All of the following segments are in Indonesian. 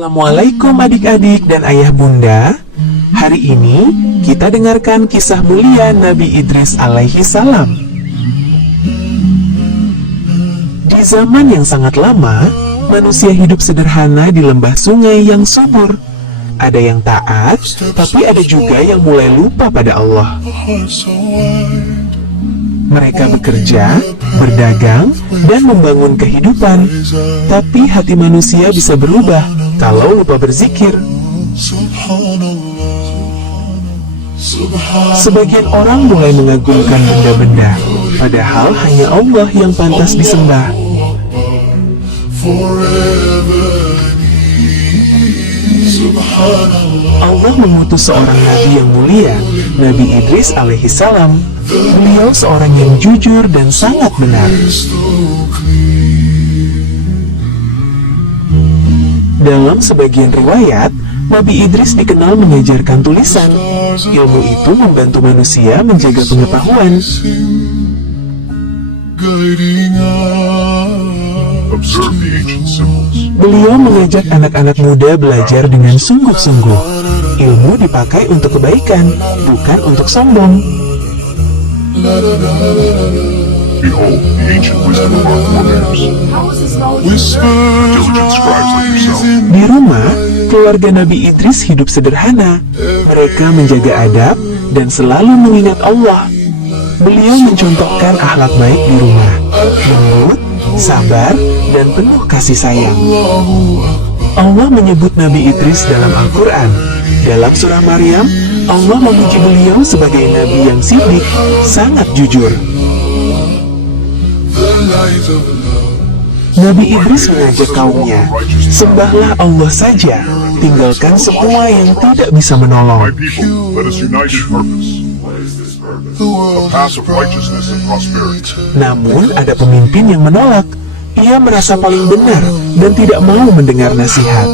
Assalamualaikum adik-adik dan ayah bunda. Hari ini kita dengarkan kisah mulia Nabi Idris alaihi salam. Di zaman yang sangat lama, manusia hidup sederhana di lembah sungai yang subur. Ada yang taat, tapi ada juga yang mulai lupa pada Allah. Mereka bekerja, berdagang, dan membangun kehidupan. Tapi hati manusia bisa berubah kalau lupa berzikir. Sebagian orang mulai mengagungkan benda-benda, padahal hanya Allah yang pantas disembah. Allah mengutus seorang nabi yang mulia, Nabi Idris alaihi salam. Beliau seorang yang jujur dan sangat benar. Dalam sebagian riwayat, Nabi Idris dikenal mengajarkan tulisan. Ilmu itu membantu manusia menjaga pengetahuan. Beliau mengajak anak-anak muda belajar dengan sungguh-sungguh. Ilmu dipakai untuk kebaikan, bukan untuk sombong. Behold the ancient wisdom of our forebears. Diligent scribes like yourself. Di rumah, keluarga Nabi Idris hidup sederhana. Mereka menjaga adab dan selalu mengingat Allah. Beliau mencontohkan akhlak baik di rumah, lembut, sabar, dan penuh kasih sayang. Allah menyebut Nabi Idris dalam Al-Quran. Dalam surah Maryam, Allah memuji beliau sebagai nabi yang sidik, sangat jujur. Nabi Idris mengajak kaumnya, sembahlah Allah saja, tinggalkan semua yang tidak bisa menolong. My people, let us unite in purpose. A path of righteousness and prosperity. Namun ada pemimpin yang menolak. Ia merasa paling benar dan tidak mau mendengar nasihat.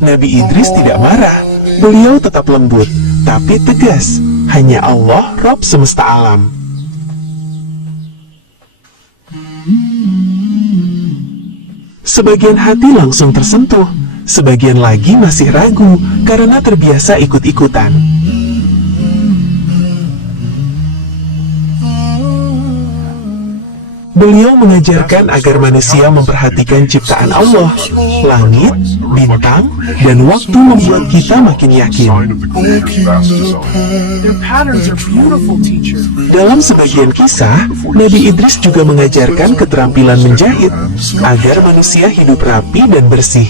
Nabi Idris tidak marah. Beliau tetap lembut, tapi tegas. Hanya Allah, Rabb semesta alam. Sebagian hati langsung tersentuh, sebagian lagi masih ragu karena terbiasa ikut-ikutan. Beliau mengajarkan agar manusia memperhatikan ciptaan Allah, langit, bintang, dan waktu membuat kita makin yakin. Sign of the Creator's vast design. Their patterns are beautiful, teacher. Dalam sebagian kisah, Nabi Idris juga mengajarkan keterampilan menjahit agar manusia hidup rapi dan bersih.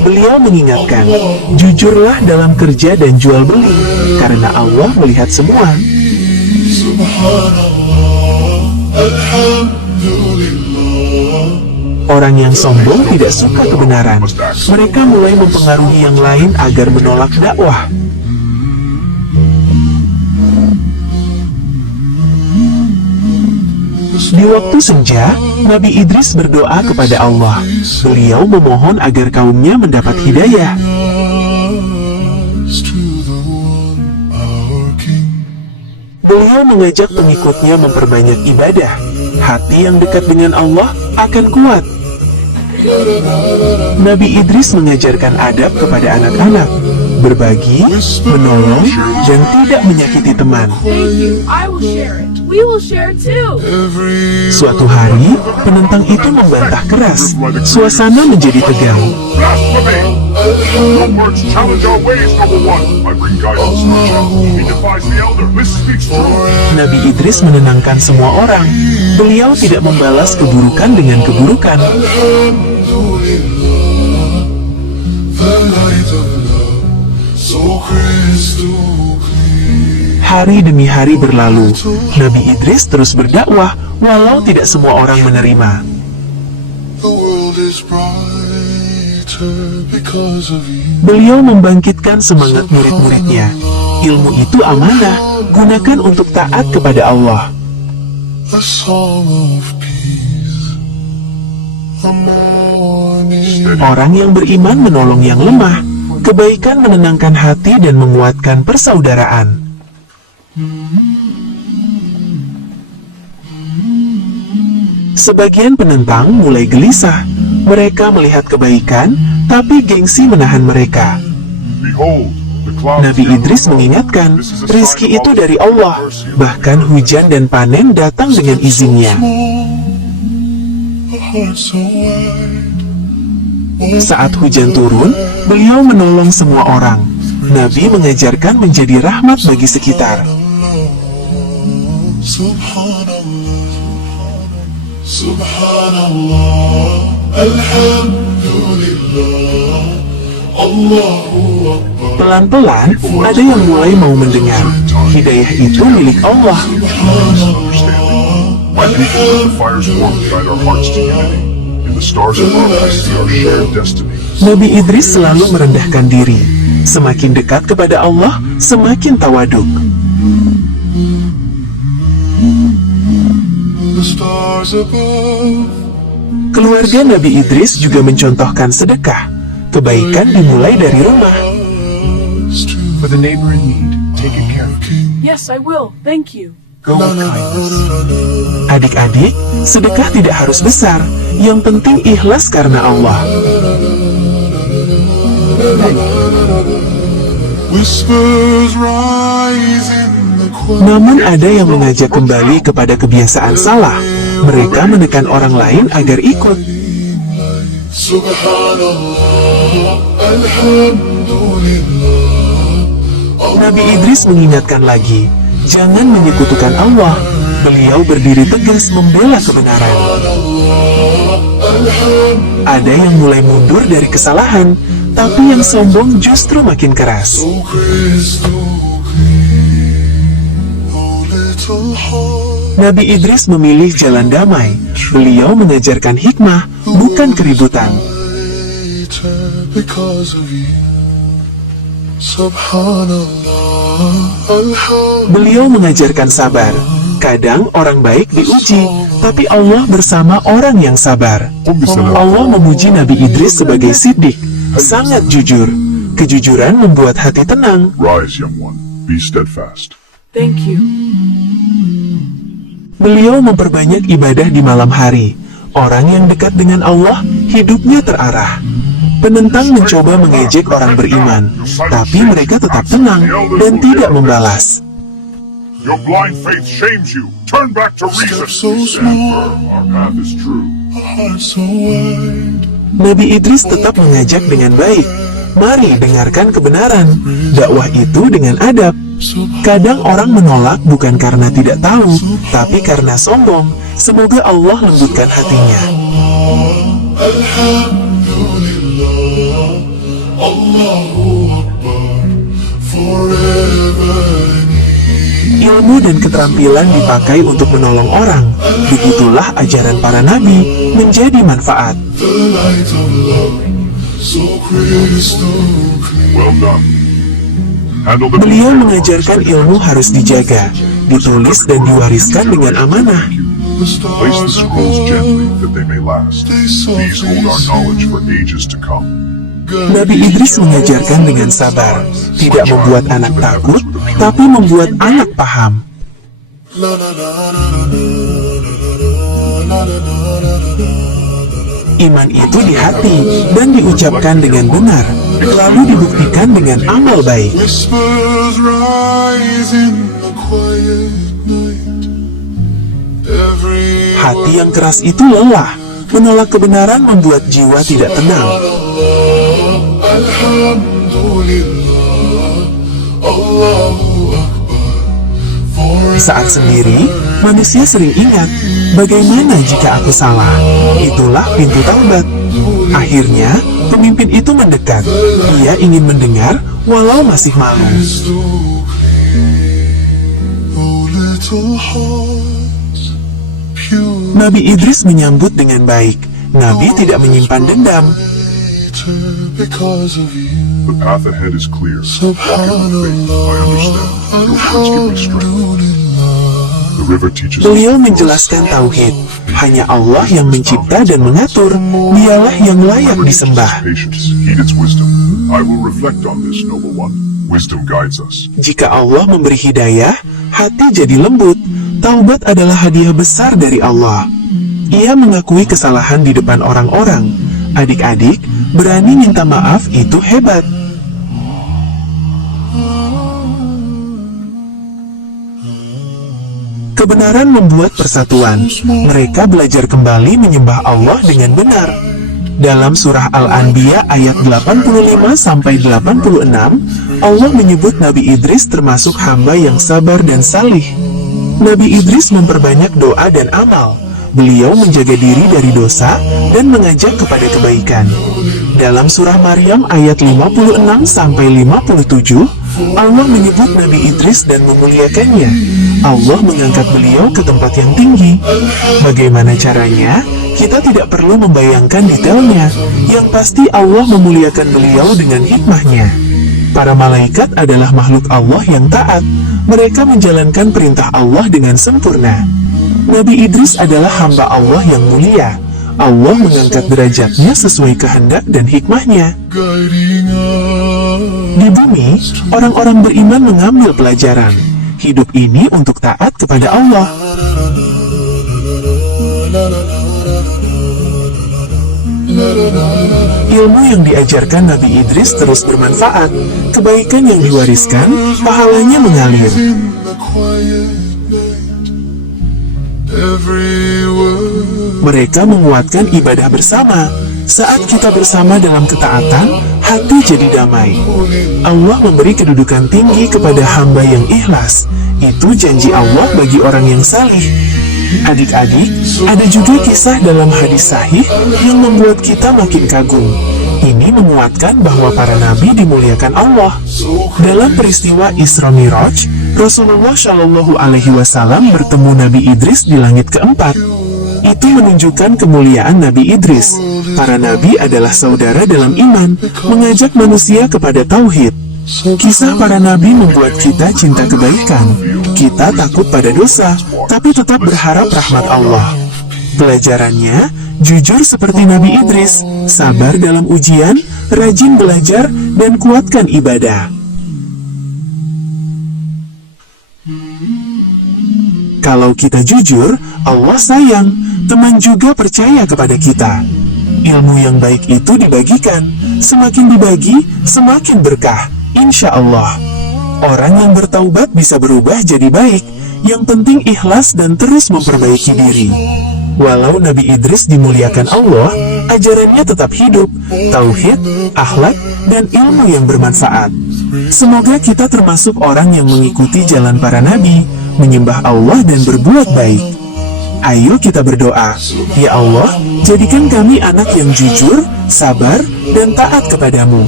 Beliau mengingatkan, jujurlah dalam kerja dan jual beli, karena Allah melihat semua. Orang yang sombong tidak suka kebenaran. Mereka mulai mempengaruhi yang lain agar menolak dakwah. Di waktu senja, Nabi Idris berdoa kepada Allah. Beliau memohon agar kaumnya mendapat hidayah. Beliau mengajak pengikutnya memperbanyak ibadah. Hati yang dekat dengan Allah akan kuat. Nabi Idris mengajarkan adab kepada anak-anak, berbagi, menolong, dan tidak menyakiti teman. Thank you. I will share it. We will share it too. Suatu hari, penentang itu membantah keras. Suasana menjadi tegang. Blasphemy! Your words challenge our ways, noble one. I bring guidance from Jah. He defies the elder. This speaks truth. Nabi Idris menenangkan semua orang. Beliau tidak membalas keburukan dengan keburukan. Hari demi hari berlalu. Nabi Idris terus berdakwah, walau tidak semua orang menerima. Beliau membangkitkan semangat murid-muridnya. Ilmu itu amanah, gunakan untuk taat kepada Allah. Orang yang beriman menolong yang lemah. Kebaikan menenangkan hati dan menguatkan persaudaraan. Sebagian penentang mulai gelisah. Mereka melihat kebaikan, tapi gengsi menahan mereka. Behold, the clouds Nabi gather Idris above. mengingatkan, This is a sign rizki of itu Allah's dari Allah. mercy and Bahkan hujan dan panen datang dengan izinnya. Saat hujan turun, beliau menolong semua orang. Nabi mengajarkan menjadi rahmat bagi sekitar. Pelan-pelan, ada yang mulai mau mendengar. Hidayah itu milik Allah. understanding. My people, let the fire's warmth guide our hearts to unity. In the stars above, I see our shared destiny. Nabi Idris selalu merendahkan diri. Semakin dekat kepada Allah, semakin tawaduk. Keluarga Nabi Idris juga mencontohkan sedekah. Kebaikan dimulai dari rumah. For the neighbor in need, take good care of him. Yes, I will. Thank you. Go with kindness. Adik-adik, sedekah tidak harus besar. Yang penting ikhlas karena Allah. Namun ada yang mengajak kembali kepada kebiasaan salah. Mereka menekan orang lain agar ikut. Nabi Idris mengingatkan lagi, jangan menyekutukan Allah. Beliau berdiri tegas membela kebenaran. Ada yang mulai mundur dari kesalahan, tapi yang sombong justru makin keras. Nabi Idris memilih jalan damai. Beliau mengajarkan hikmah, bukan keributan. Beliau mengajarkan sabar. Kadang orang baik diuji, tapi Allah bersama orang yang sabar. Allah memuji Nabi Idris sebagai siddiq, sangat jujur. Kejujuran membuat hati tenang. Rise, young one. Be steadfast. Thank you. Beliau memperbanyak ibadah di malam hari. Orang yang dekat dengan Allah, hidupnya terarah. Penentang mencoba mengejek orang beriman, tapi mereka tetap tenang dan tidak membalas. Your blind faith shames you. Turn back to reason. Stand firm. Our path is true. Nabi Idris tetap mengajak dengan baik. Mari dengarkan kebenaran. Dakwah itu dengan adab. Kadang orang menolak bukan karena tidak tahu, tapi karena sombong. Semoga Allah lembutkan hatinya. Ilmu dan keterampilan dipakai untuk menolong orang. Begitulah ajaran para nabi menjadi manfaat. Well done. Handle the Beliau mengajarkan ilmu harus dijaga, ditulis dan diwariskan dengan amanah. Place the scrolls gently that they may last. These hold our knowledge for ages to come. Nabi Idris mengajarkan dengan sabar, tidak membuat anak takut, tapi membuat anak paham. Iman itu di hati dan diucapkan dengan benar, lalu dibuktikan dengan amal baik. Hati yang keras itu lelah, menolak kebenaran membuat jiwa tidak tenang. Saat sendiri, manusia sering ingat, bagaimana jika aku salah? Itulah pintu taubat. Akhirnya, pemimpin itu mendekat. Ia ingin mendengar, walau masih malu. Nabi Idris menyambut dengan baik. Nabi tidak menyimpan dendam. The path ahead is clear. Walk in the faith. I understand. Your words give me strength. The river teaches us Beliau menjelaskan tauhid. Hanya Allah yang mencipta dan mengatur. Dialah yang layak disembah. patience. Heed its wisdom. I will reflect on this, noble one. Wisdom guides us. Jika Allah memberi hidayah, hati jadi lembut. Taubat adalah hadiah besar dari Allah. Ia mengakui kesalahan di depan orang-orang. Adik-adik, berani minta maaf itu hebat. Kebenaran membuat persatuan. Mereka belajar kembali menyembah Allah dengan benar. Dalam surah Al-Anbiya ayat 85-86, Allah menyebut Nabi Idris termasuk hamba yang sabar dan salih. Nabi Idris memperbanyak doa dan amal. Beliau menjaga diri dari dosa dan mengajak kepada kebaikan. Dalam surah Maryam ayat 56-57, Allah menyebut Nabi Idris dan memuliakannya. Allah mengangkat beliau ke tempat yang tinggi. Bagaimana caranya? Kita tidak perlu membayangkan detailnya. Yang pasti Allah memuliakan beliau dengan hikmahnya. Para malaikat adalah makhluk Allah yang taat. Mereka menjalankan perintah Allah dengan sempurna. Nabi Idris adalah hamba Allah yang mulia. Allah mengangkat derajatnya sesuai kehendak dan hikmahnya. Di bumi, orang-orang beriman mengambil pelajaran. Hidup ini untuk taat kepada Allah. Ilmu yang diajarkan Nabi Idris terus bermanfaat. Kebaikan yang diwariskan, pahalanya mengalir. Mereka menguatkan ibadah bersama. Saat kita bersama dalam ketaatan, hati jadi damai. Allah memberi kedudukan tinggi kepada hamba yang ikhlas. Itu janji Allah bagi orang yang salih. Adik-adik, ada juga kisah dalam hadis sahih yang membuat kita makin kagum. Ini menguatkan bahwa para nabi dimuliakan Allah. Dalam peristiwa Isra Miraj, Rasulullah Shallallahu Alaihi Wasallam bertemu Nabi Idris di langit keempat. Itu menunjukkan kemuliaan Nabi Idris. Para nabi adalah saudara dalam iman, mengajak manusia kepada tauhid. Kisah para nabi membuat kita cinta kebaikan. Kita takut pada dosa, tapi tetap berharap rahmat Allah. Pelajarannya, jujur seperti Nabi Idris, sabar dalam ujian, rajin belajar, dan kuatkan ibadah. Kalau kita jujur, Allah sayang, teman juga percaya kepada kita. Ilmu yang baik itu dibagikan, semakin dibagi, semakin berkah, insya Allah. Orang yang bertaubat bisa berubah jadi baik, yang penting ikhlas dan terus memperbaiki diri. Walau Nabi Idris dimuliakan Allah, ajarannya tetap hidup, tauhid, akhlak, dan ilmu yang bermanfaat. Semoga kita termasuk orang yang mengikuti jalan para nabi, menyembah Allah dan berbuat baik. Ayo kita berdoa, ya Allah, jadikan kami anak yang jujur, sabar, dan taat kepadamu.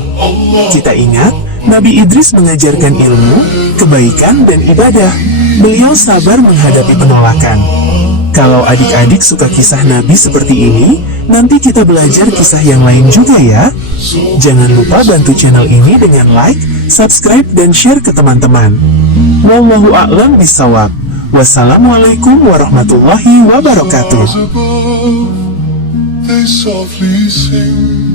Kita ingat, Nabi Idris mengajarkan ilmu, kebaikan, dan ibadah. Beliau sabar menghadapi penolakan. Kalau adik-adik suka kisah Nabi seperti ini, nanti kita belajar kisah yang lain juga ya. Jangan lupa bantu channel ini dengan like, subscribe, dan share ke teman-teman. Wallahu a'lam bishawab. Wassalamualaikum warahmatullahi wabarakatuh. They softly sing.